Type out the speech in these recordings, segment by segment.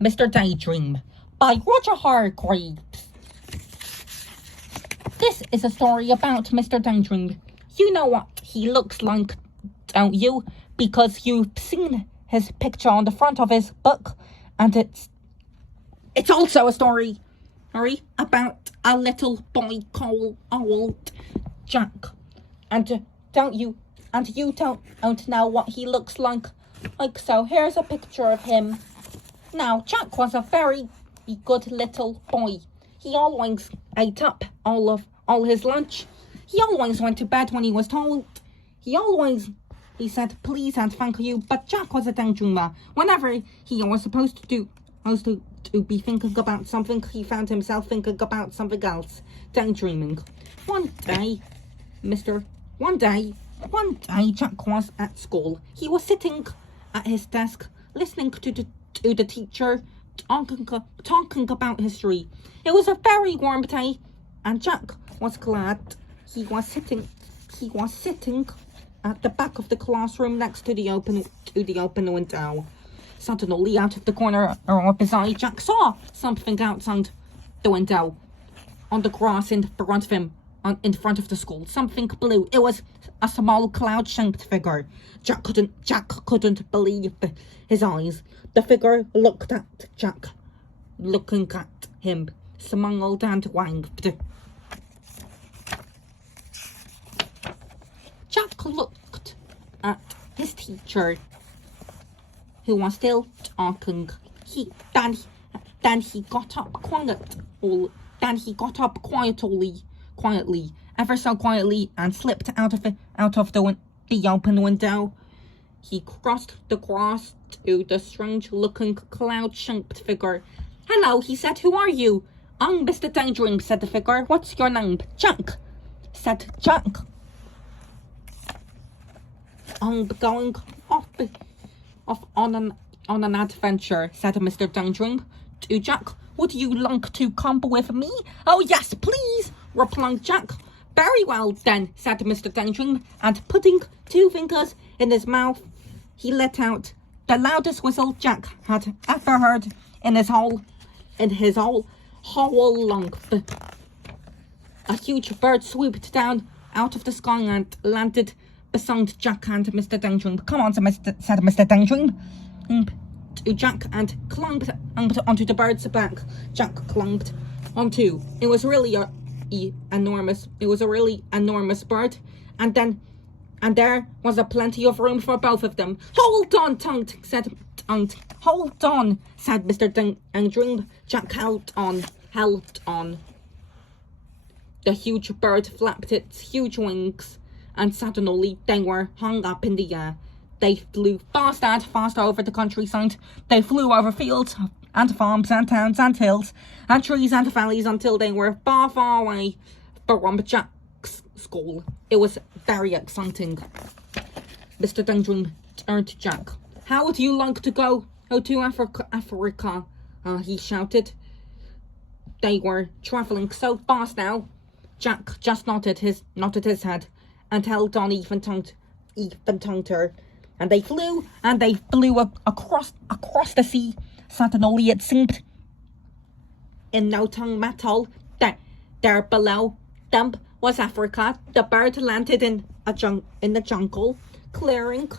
Mr. Daydream by Roger Hargreaves. This is a story about Mr. Daydream. You know what he looks like, don't you? Because you've seen his picture on the front of his book, and it's also a story about a little boy called old Jack. And you don't know what he looks like. So here's a picture of him. Now, Jack was a very good little boy. He always ate up all his lunch. He always went to bed when he was told. He said please and thank you. But Jack was a daydreamer. Whenever he was supposed to be thinking about something, he found himself thinking about something else, daydreaming. One day, Jack was at school. He was sitting at his desk, listening to the teacher talking about history. It was a very warm day, and Jack was glad he was sitting at the back of the classroom next to the open window. Suddenly, out of the corner of his eye, Jack saw something outside the window, on the grass in front of him, in front of the school. Something blue. It was a small cloud-shaped figure. Jack couldn't believe his eyes. The figure looked at Jack, looking at him, smiled and winked. Jack looked at his teacher, who was still talking. Then he got up quietly, ever so quietly, and slipped out of the open window. He crossed the grass to the strange-looking cloud-shaped figure. "Hello," he said. "Who are you?" "I'm Mr. Daydream," said the figure. "What's your name?" "Jack," said Jack. "I'm going off on an adventure," said Mr. Daydream to Jack. "Would you like to come with me?" "Oh, yes, please," replied Jack. "Very well, then," said Mr. Daydream, and putting two fingers in his mouth, he let out the loudest whistle Jack had ever heard in his whole life. A huge bird swooped down out of the sky and landed beside Jack and Mr. Daydream. "Come on," said Mr. Daydream to Jack, and climbed onto the bird's back. Jack climbed onto. It was a really enormous bird, and there was a plenty of room for both of them. "Hold on," said Mr. Daydream. Jack held on. The huge bird flapped its huge wings, and suddenly they were hung up in the air. They flew fast and fast over the countryside. They flew over fields and farms and towns and hills and trees and valleys until they were far, far away from Jack's school. It was very exciting. Mr. Daydream turned to Jack. "How would you like to go to Africa? He shouted. They were traveling so fast now. Jack just nodded his head and held on even tighter. And they flew across the sea. Suddenly it seemed in no time at all that there below them was Africa. The bird landed in the jungle clearing,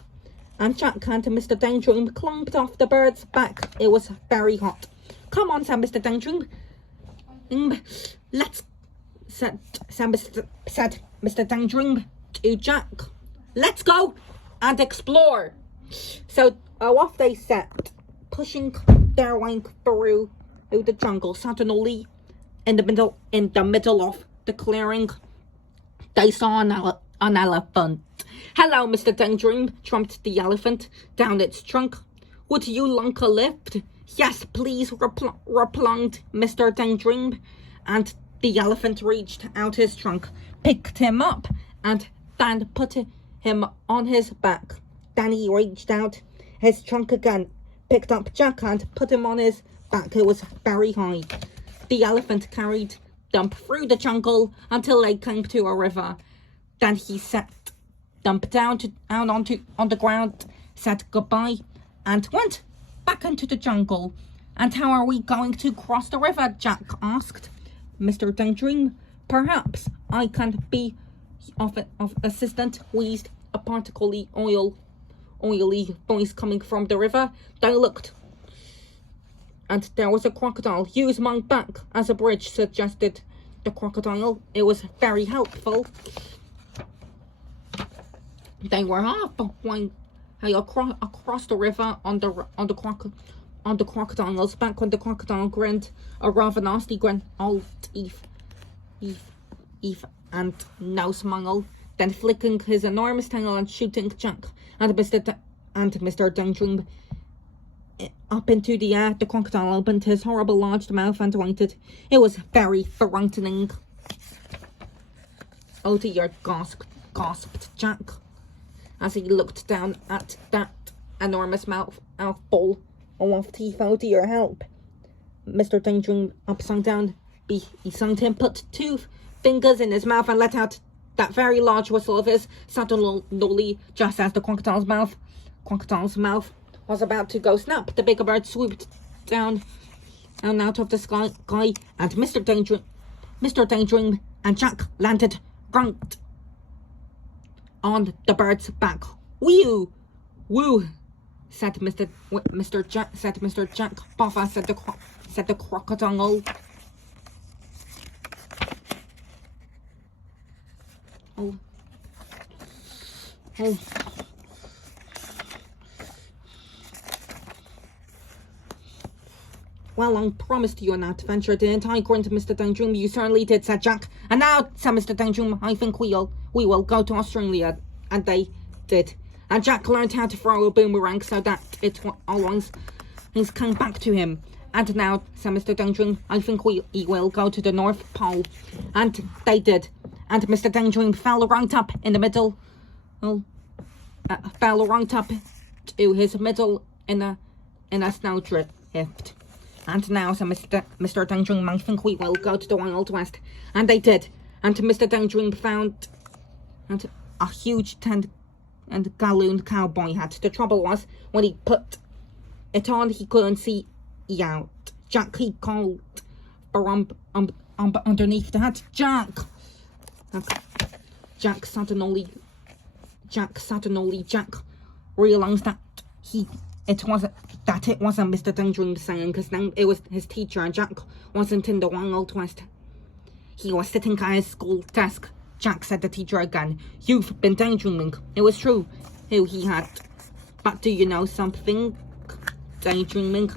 and Jack and Mr. Daydream climbed off the bird's back. It was very hot. "Come on," said Mr. Daydream. Said Mr. Daydream to Jack. "Let's go and explore." So off they set, pushing their way through the jungle. Suddenly, in the middle of the clearing, they saw an elephant. "Hello, Mr. Daydream," trumped the elephant down its trunk. "Would you like a lift?" "Yes, please," replied Mr. Daydream, and the elephant reached out his trunk, picked him up, and then put him on his back. Then he reached out his trunk again, picked up Jack, and put him on his back. It was very high. The elephant carried them through the jungle until they came to a river. Then he set them down on the ground, said goodbye, and went back into the jungle. And how are we going to cross the river? Jack asked. Mr. Daydream, perhaps I can be of assistant, wheezed a particularly oily voice coming from the river. They looked, and there was a crocodile. Use my back as a bridge, suggested the crocodile. It was very helpful. They were halfway across the river on the crocodile's back when the crocodile grinned a rather nasty grin. Old Eve and no smile, then flicking his enormous tail and shooting Jack and Mr. Daydream up into the air. The crocodile opened his horrible large mouth and waited. It was very frightening. Oh dear, gasped Jack as he looked down at that enormous mouthful of teeth. Oh dear, help. Mr. Daydream, upside down beside him, put 2 fingers in his mouth and let out that very large whistle of his, suddenly, just as the crocodile's mouth was about to go snap. The bigger bird swooped down and out of the sky, and Mr. Daydream and Jack landed right on the bird's back. Woo! said Mr. Jack. Buffer, said the crocodile. Oh. Well, I promised you an adventure, didn't I? Grinned Mr. Daydream. You certainly did, said Jack. And now, said Mr. Daydream, I think we will go to Australia. And they did. And Jack learned how to throw a boomerang so that it always came back to him. And now, said Mr. Daydream, I think we will go to the North Pole. And they did. And Mr. Daydream fell right up in the middle. Fell right up to his middle in a snowdrift. And now, said Mr. Daydream, I think we will go to the Wild West. And they did. And Mr. Daydream found a huge tent and galloon cowboy hat. The trouble was, when he put it on, he couldn't see out. Jack, he called from underneath the hat. Jack suddenly realized that it wasn't Mr. Daydream saying, because now it was his teacher, and Jack wasn't in the Wild West. He was sitting at his school desk. Jack, said the teacher again. You've been daydreaming. It was true who he had. But do you know something? Daydreaming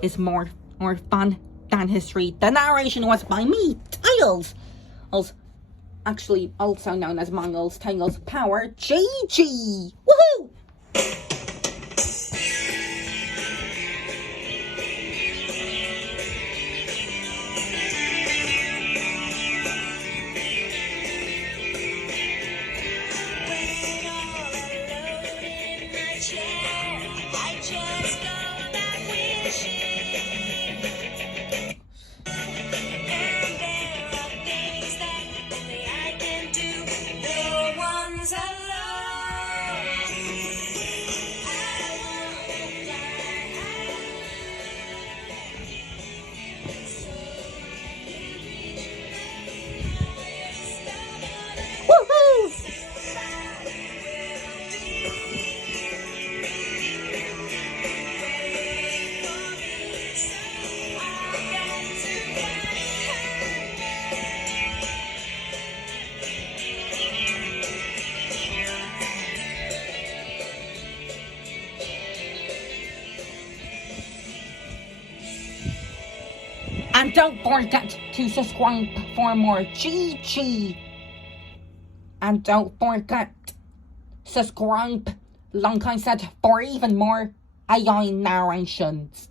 is more fun than history. The narration was by me, Tails. Actually, also known as Miles Tails Power GG. Woohoo! And don't forget to subscribe for more GG. And don't forget, subscribe, like I said, for even more AI narrations.